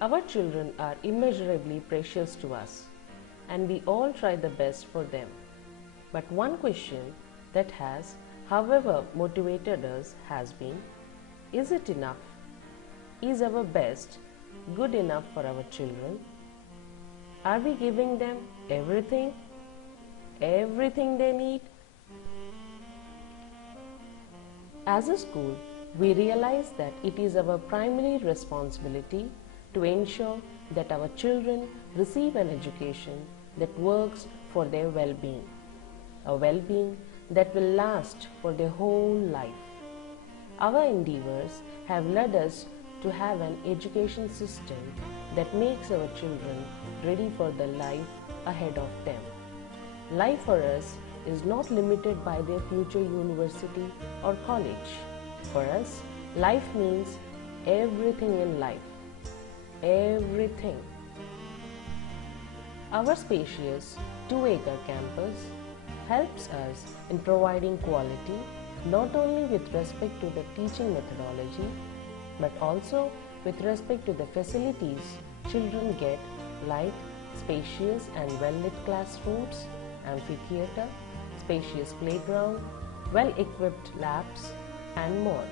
Our children are immeasurably precious to us, and we all try the best for them. But one question that has, however, motivated us has been, is it enough? Is our best good enough for our children? Are we giving them everything? Everything they need? As a school, we realize that it is our primary responsibility to ensure that our children receive an education that works for their well-being, a well-being that will last for their whole life. Our endeavors have led us to have an education system that makes our children ready for the life ahead of them. Life for us is not limited by their future university or college. For us, life means everything in life. Everything. Our spacious 2-acre campus helps us in providing quality not only with respect to the teaching methodology but also with respect to the facilities children get, like spacious and well-lit classrooms, amphitheatre, spacious playground, well-equipped labs, and more.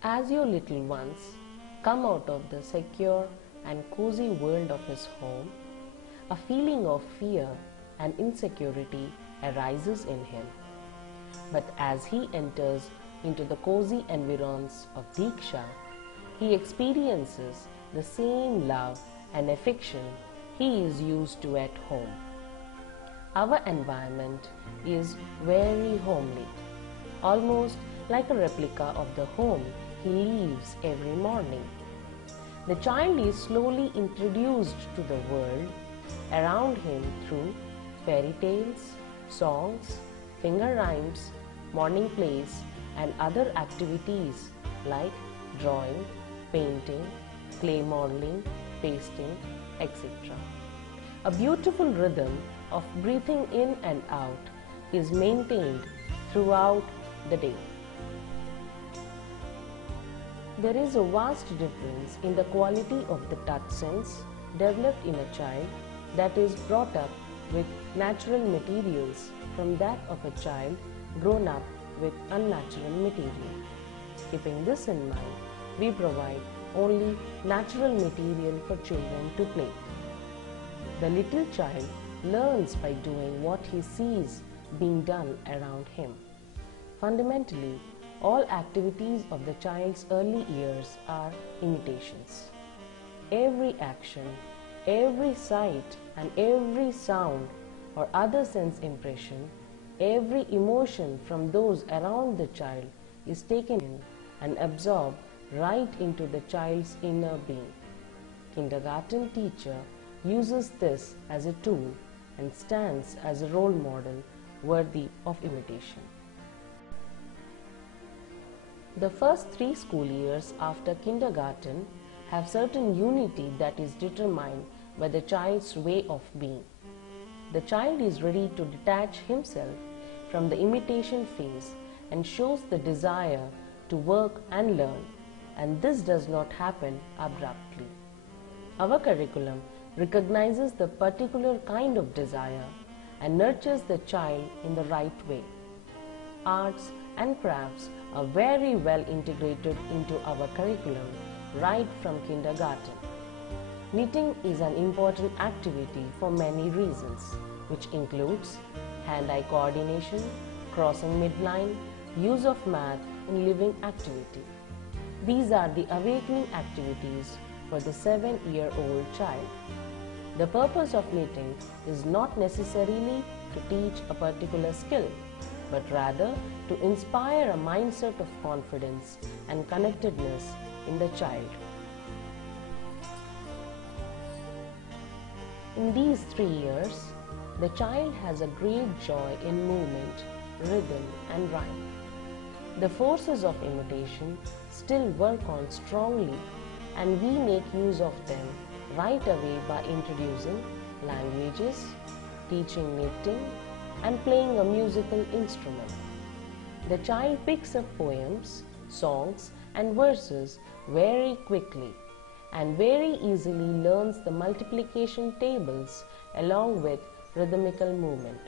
As your little ones come out of the secure and cozy world of his home, a feeling of fear and insecurity arises in him. But as he enters into the cozy environs of Diksha, he experiences the same love and affection he is used to at home. Our environment is very homely, almost like a replica of the home he leaves every morning. The child is slowly introduced to the world around him through fairy tales, songs, finger rhymes, morning plays, and other activities like drawing, painting, clay modeling, pasting, etc. A beautiful rhythm of breathing in and out is maintained throughout the day. There is a vast difference in the quality of the touch sense developed in a child that is brought up with natural materials from that of a child grown up with unnatural material. Keeping this in mind, we provide only natural material for children to play. The little child learns by doing what he sees being done around him. Fundamentally, all activities of the child's early years are imitations. Every action, every sight and every sound or other sense impression, every emotion from those around the child is taken in and absorbed right into the child's inner being. Kindergarten teacher uses this as a tool and stands as a role model worthy of imitation. The first 3 school years after kindergarten have certain unity that is determined by the child's way of being. The child is ready to detach himself from the imitation phase and shows the desire to work and learn, and this does not happen abruptly. Our curriculum recognizes the particular kind of desire and nurtures the child in the right way. Arts and crafts are very well integrated into our curriculum right from kindergarten. Knitting is an important activity for many reasons, which includes hand-eye coordination, crossing midline, use of math in living activity. These are the awakening activities for the 7-year-old child. The purpose of meeting is not necessarily to teach a particular skill, but rather to inspire a mindset of confidence and connectedness in the child. In these 3 years, the child has a great joy in movement, rhythm, and rhyme. The forces of imitation still work on strongly, and we make use of them right away by introducing languages, teaching knitting, and playing a musical instrument. The child picks up poems, songs, and verses very quickly and very easily learns the multiplication tables along with rhythmical movement.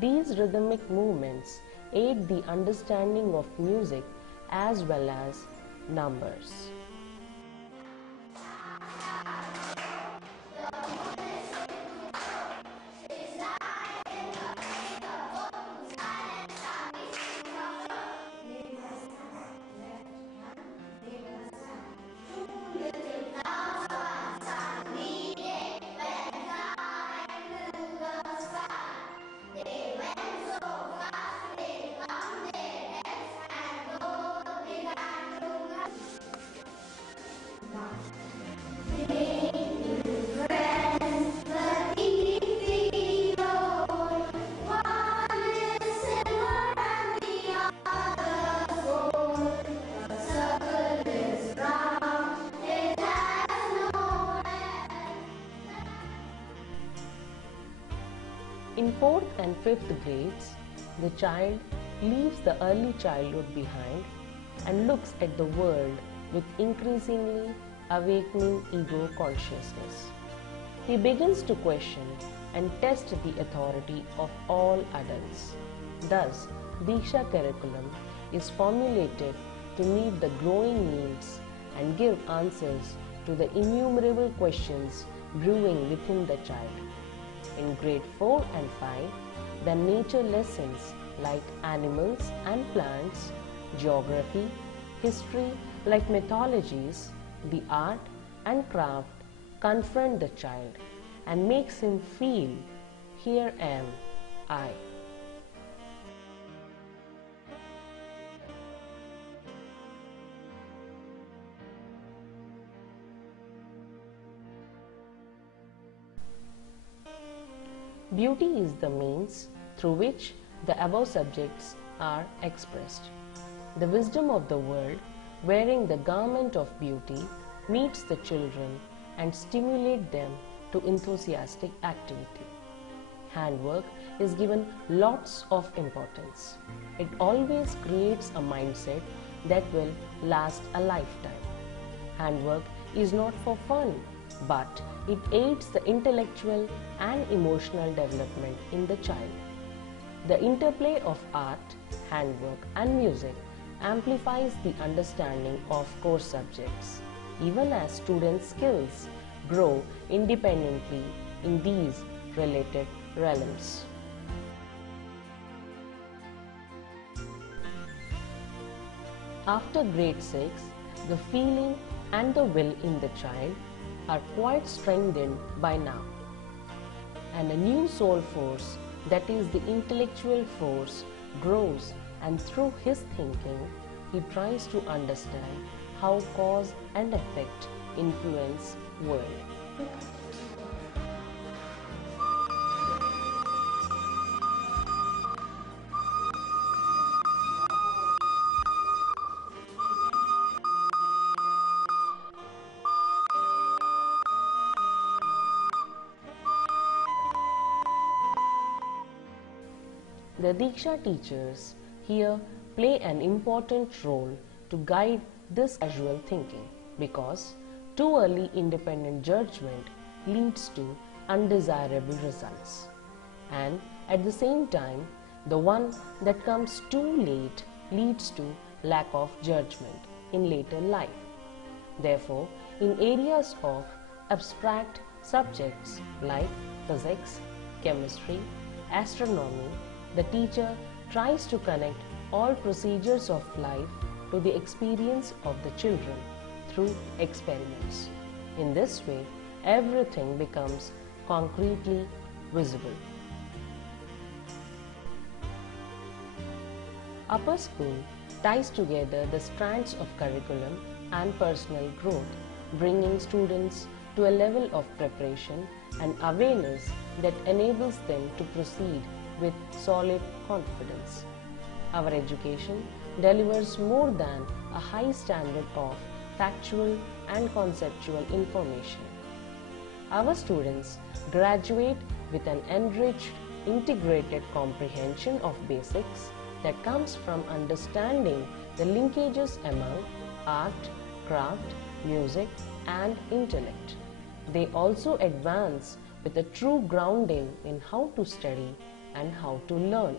These rhythmic movements aid the understanding of music as well as numbers. In 4th and 5th grades, the child leaves the early childhood behind and looks at the world with increasingly awakening ego consciousness. He begins to question and test the authority of all adults. Thus, Diksha curriculum is formulated to meet the growing needs and give answers to the innumerable questions brewing within the child. In grade 4 and 5, the nature lessons like animals and plants, geography, history like mythologies, the art and craft confront the child and makes him feel, here am I. Beauty is the means through which the above subjects are expressed. The wisdom of the world, wearing the garment of beauty, meets the children and stimulates them to enthusiastic activity. Handwork is given lots of importance. It always creates a mindset that will last a lifetime. Handwork is not for fun, but it aids the intellectual and emotional development in the child. The interplay of art, handwork, and music amplifies the understanding of core subjects, even as students' skills grow independently in these related realms. After grade 6, the feeling and the will in the child are quite strengthened by now, and a new soul force, that is the intellectual force, grows, and through his thinking he tries to understand how cause and effect influence world. The Diksha teachers here play an important role to guide this casual thinking, because too early independent judgment leads to undesirable results, and at the same time the one that comes too late leads to lack of judgment in later life. Therefore, in areas of abstract subjects like physics, chemistry, astronomy, the teacher tries to connect all procedures of life to the experience of the children through experiments. In this way, everything becomes concretely visible. Upper school ties together the strands of curriculum and personal growth, bringing students to a level of preparation and awareness that enables them to proceed with solid confidence. Our education delivers more than a high standard of factual and conceptual information. Our students graduate with an enriched, integrated comprehension of basics that comes from understanding the linkages among art, craft, music, and intellect. They also advance with a true grounding in how to study and how to learn.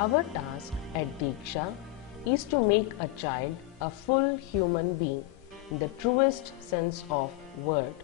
Our task at Diksha is to make a child a full human being in the truest sense of word.